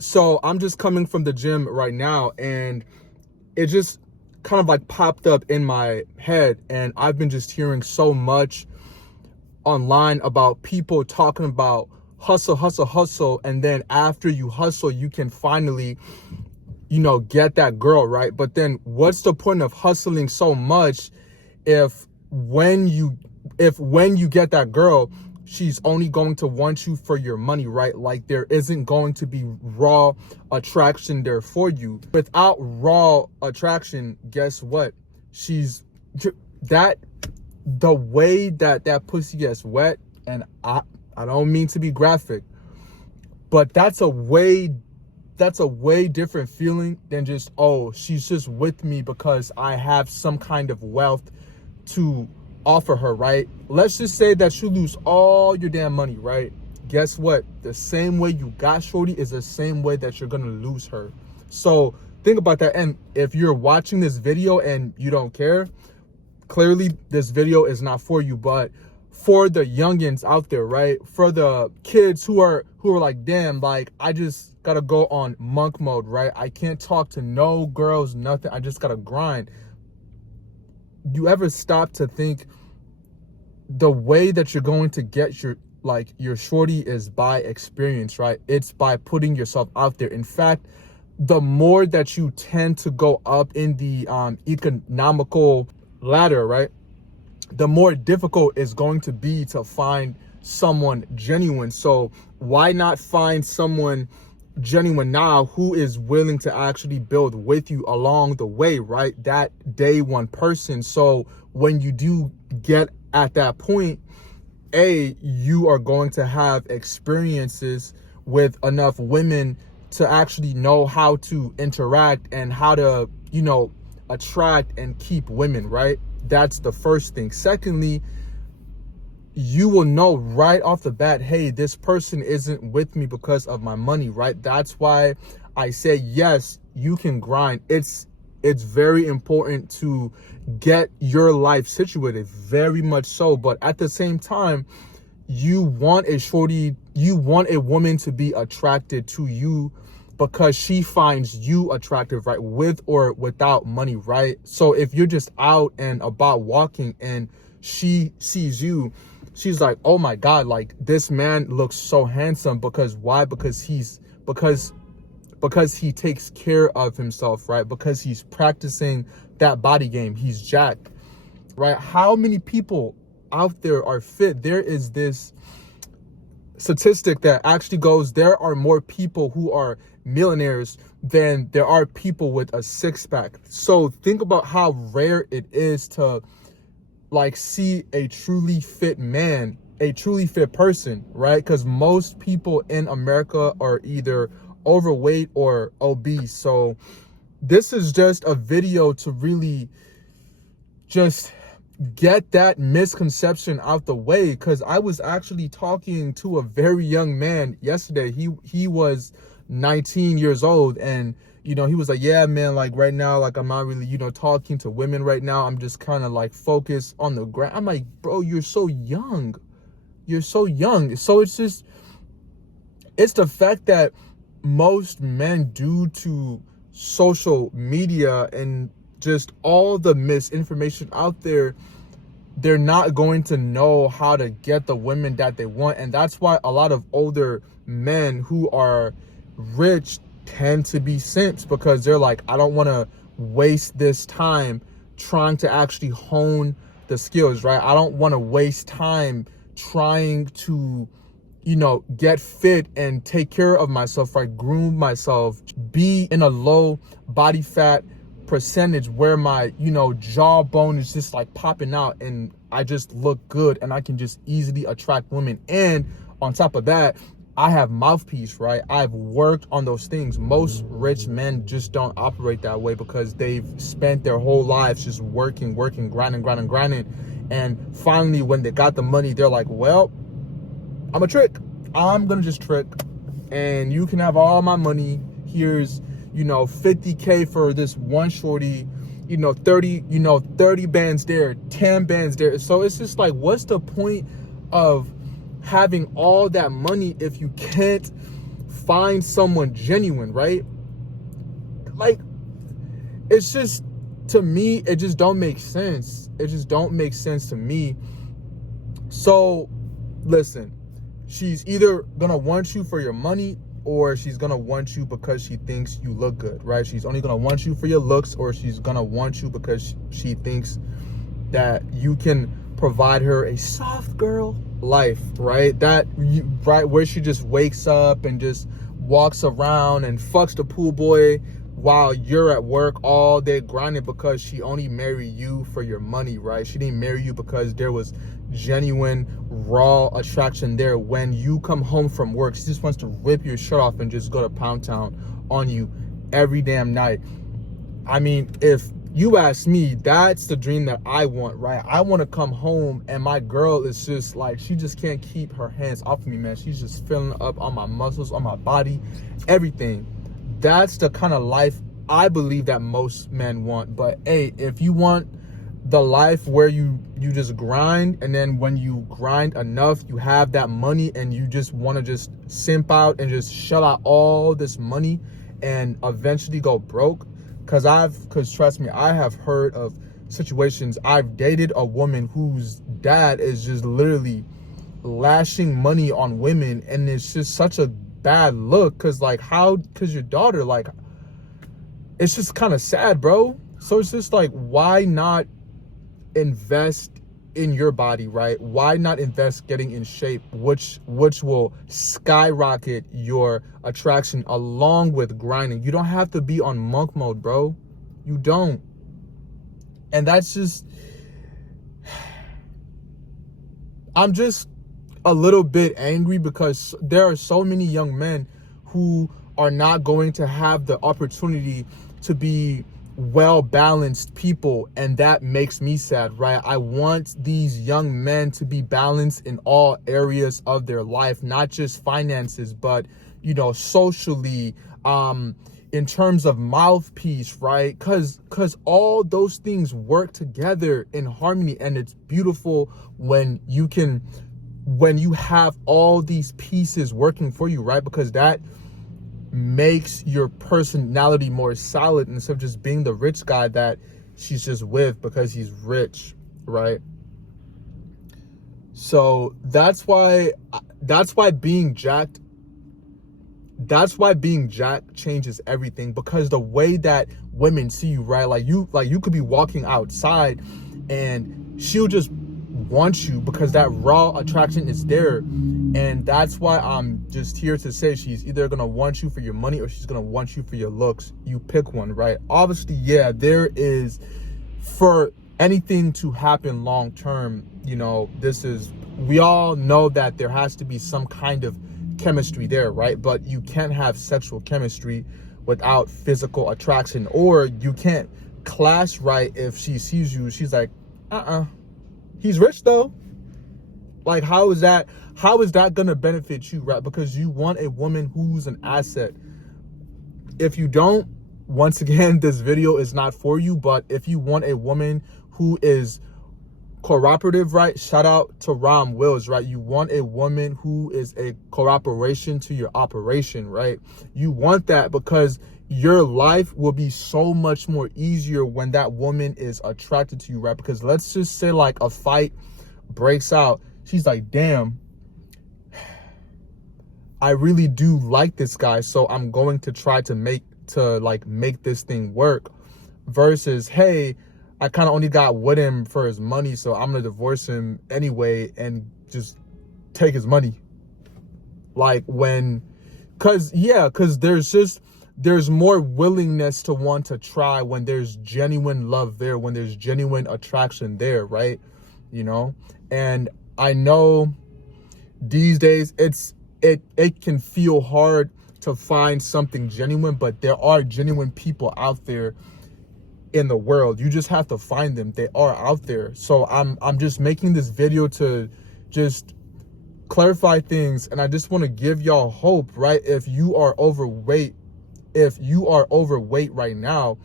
So I'm just coming from the gym right now, and it just kind of like popped up in my head. And I've been just hearing so much online about people talking about hustle, hustle, hustle. And then after you hustle, you can finally, get that girl, right? But then what's the point of hustling so much if when you get that girl, she's only going to want you for your money, right? Like there isn't going to be raw attraction there for you. Without raw attraction, guess what? The way that pussy gets wet, and I don't mean to be graphic, but that's a way different feeling than just, oh, she's just with me because I have some kind of wealth to offer her, right? Let's just say that you lose all your damn money, right? Guess what? The same way you got shorty is the same way that you're gonna lose her. So think about that. And if you're watching this video and you don't care, clearly this video is not for you. But for the youngins out there, right? For the kids who are like, damn, like I just gotta go on monk mode, right? I can't talk to no girls, nothing. I just gotta grind. You ever stop to think the way that you're going to get your shorty is by experience, right? It's by putting yourself out there. In fact, the more that you tend to go up in the economical ladder, right, the more difficult it's going to be to find someone genuine. So why not find someone genuine now who is willing to actually build with you along the way, right? That day one person. So when you do get at that point, you are going to have experiences with enough women to actually know how to interact and how to, attract and keep women, right? That's the first thing. Secondly, you will know right off the bat, hey, this person isn't with me because of my money, right? That's why I say, yes, you can grind. It's very important to get your life situated, very much so. But at the same time, you want a woman to be attracted to you because she finds you attractive, right? With or without money, right? So if you're just out and about walking and she sees you, she's like, oh my God, like this man looks so handsome. Because why? Because he takes care of himself, right? Because he's practicing that body game. He's jacked, right? How many people out there are fit? There is this statistic that actually goes, there are more people who are millionaires than there are people with a six-pack. So think about how rare it is to like see a truly fit man, a truly fit person, right? Because most people in America are either overweight or obese. So this is just a video to really just get that misconception out the way. Because I was actually talking to a very young man yesterday. He was 19 years old, and he was like, yeah, man, like right now, like I'm not really, talking to women right now. I'm just kind of like focused on the grind. I'm like, bro, you're so young. So it's the fact that most men, due to social media and just all the misinformation out there, they're not going to know how to get the women that they want. And that's why a lot of older men who are rich tend to be simps, because they're like, I don't want to waste this time trying to actually hone the skills, right? I don't want to waste time trying to get fit and take care of myself, right? Groom myself, be in a low body fat percentage where my jawbone is just like popping out and I just look good and I can just easily attract women. And on top of that, I have mouthpiece, right? I've worked on those things. Most rich men just don't operate that way because they've spent their whole lives just working, grinding. And finally, when they got the money, they're like, well, I'm gonna just trick, and you can have all my money. Here's 50K for this one shorty, 30 bands there, 10 bands there. So it's just like, what's the point of having all that money if you can't find someone genuine, right? Like, it's just, to me, it just don't make sense. It just don't make sense to me. So listen, she's either gonna want you for your money, or she's gonna want you because she thinks you look good, right? She's only gonna want you for your looks, or she's gonna want you because she thinks that you can provide her a soft girl life, right? Right, where she just wakes up and just walks around and fucks the pool boy while you're at work all day grinding, because she only married you for your money, right? She didn't marry you because there was genuine raw attraction there. When you come home from work, she just wants to rip your shirt off and just go to Pound Town on you every damn night. I mean, if you ask me, that's the dream that I want, right? I want to come home and my girl is just like, she just can't keep her hands off of me, man. She's just filling up on my muscles, on my body, everything. That's the kind of life I believe that most men want. But hey, if you want the life where you just grind, and then when you grind enough, you have that money and you just want to just simp out and just shell out all this money and eventually go broke. Because trust me, I have heard of situations. I've dated a woman whose dad is just literally lashing money on women, and it's just such a bad look. Because your daughter, like, it's just kind of sad, bro. So it's just like, why not invest in your body, right? Why not invest getting in shape, which will skyrocket your attraction along with grinding. You don't have to be on monk mode, bro. You don't. And that's just, I'm just a little bit angry because there are so many young men who are not going to have the opportunity to be well-balanced people, and that makes me sad, right? I want these young men to be balanced in all areas of their life, not just finances, but socially, in terms of mouthpiece, right? Because all those things work together in harmony, and it's beautiful when you have all these pieces working for you, right? Because that makes your personality more solid, instead of just being the rich guy that she's just with because he's rich, right? So that's why being jacked changes everything, because the way that women see you, right? Like you could be walking outside and she'll just want you because that raw attraction is there. And that's why I'm just here to say, she's either gonna want you for your money or she's gonna want you for your looks. You pick one, right? Obviously, yeah, there is, for anything to happen long term, we all know that there has to be some kind of chemistry there, right? But you can't have sexual chemistry without physical attraction, or you can't clash, right? If she sees you, she's like, he's rich though. Like, how is that gonna benefit you, right? Because you want a woman who's an asset. If you don't, once again, this video is not for you. But if you want a woman who is cooperative, right? Shout out to Rom Wills, right? You want a woman who is a cooperation to your operation, right? You want that because your life will be so much more easier when that woman is attracted to you, right? Because let's just say like a fight breaks out. She's like, damn, I really do like this guy, so I'm going to try to make this thing work. Versus, hey, I kind of only got with him for his money, so I'm gonna divorce him anyway and just take his money. Like, cause there's more willingness to want to try when there's genuine love there, when there's genuine attraction there, right? And I know these days it can feel hard to find something genuine, but there are genuine people out there in the world. You just have to find them. They are out there. So I'm just making this video to just clarify things, and I just want to give y'all hope, right? If you are overweight right now,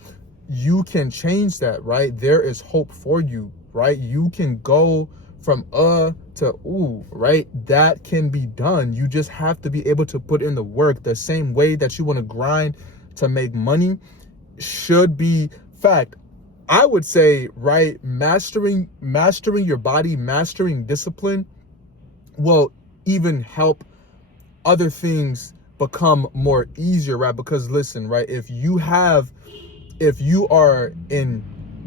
you can change that, right? There is hope for you, right? You can go from to ooh, right? That can be done. You just have to be able to put in the work. The same way that you want to grind to make money should be fact. I would say, right, mastering your body, mastering discipline will even help other things become more easier, right? Because listen, right, if you are in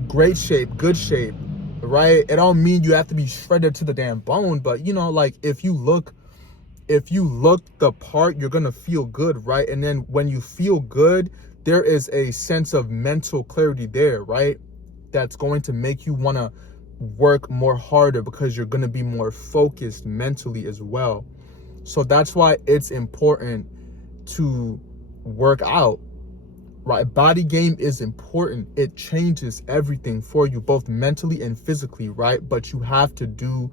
great shape, good shape, right, it don't mean you have to be shredded to the damn bone, but you know, like if you look the part, you're gonna feel good, right? And then when you feel good, there is a sense of mental clarity there, right? That's going to make you want to work more harder because you're going to be more focused mentally as well. So that's why it's important to work out, right? Body game is important. It changes everything for you, both mentally and physically, right? But you have to do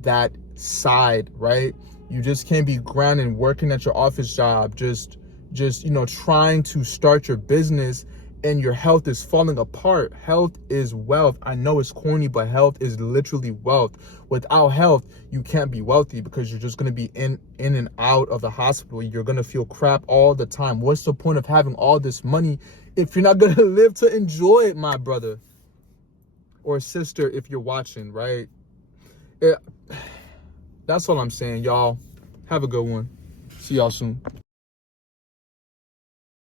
that side, right? You just can't be grinding, working at your office job, just trying to start your business and your health is falling apart. Health is wealth. I know it's corny, but health is literally wealth. Without health, you can't be wealthy because you're just going to be in and out of the hospital. You're going to feel crap all the time. What's the point of having all this money if you're not going to live to enjoy it, my brother or sister, if you're watching, right? That's all I'm saying, y'all. Have a good one. See y'all soon.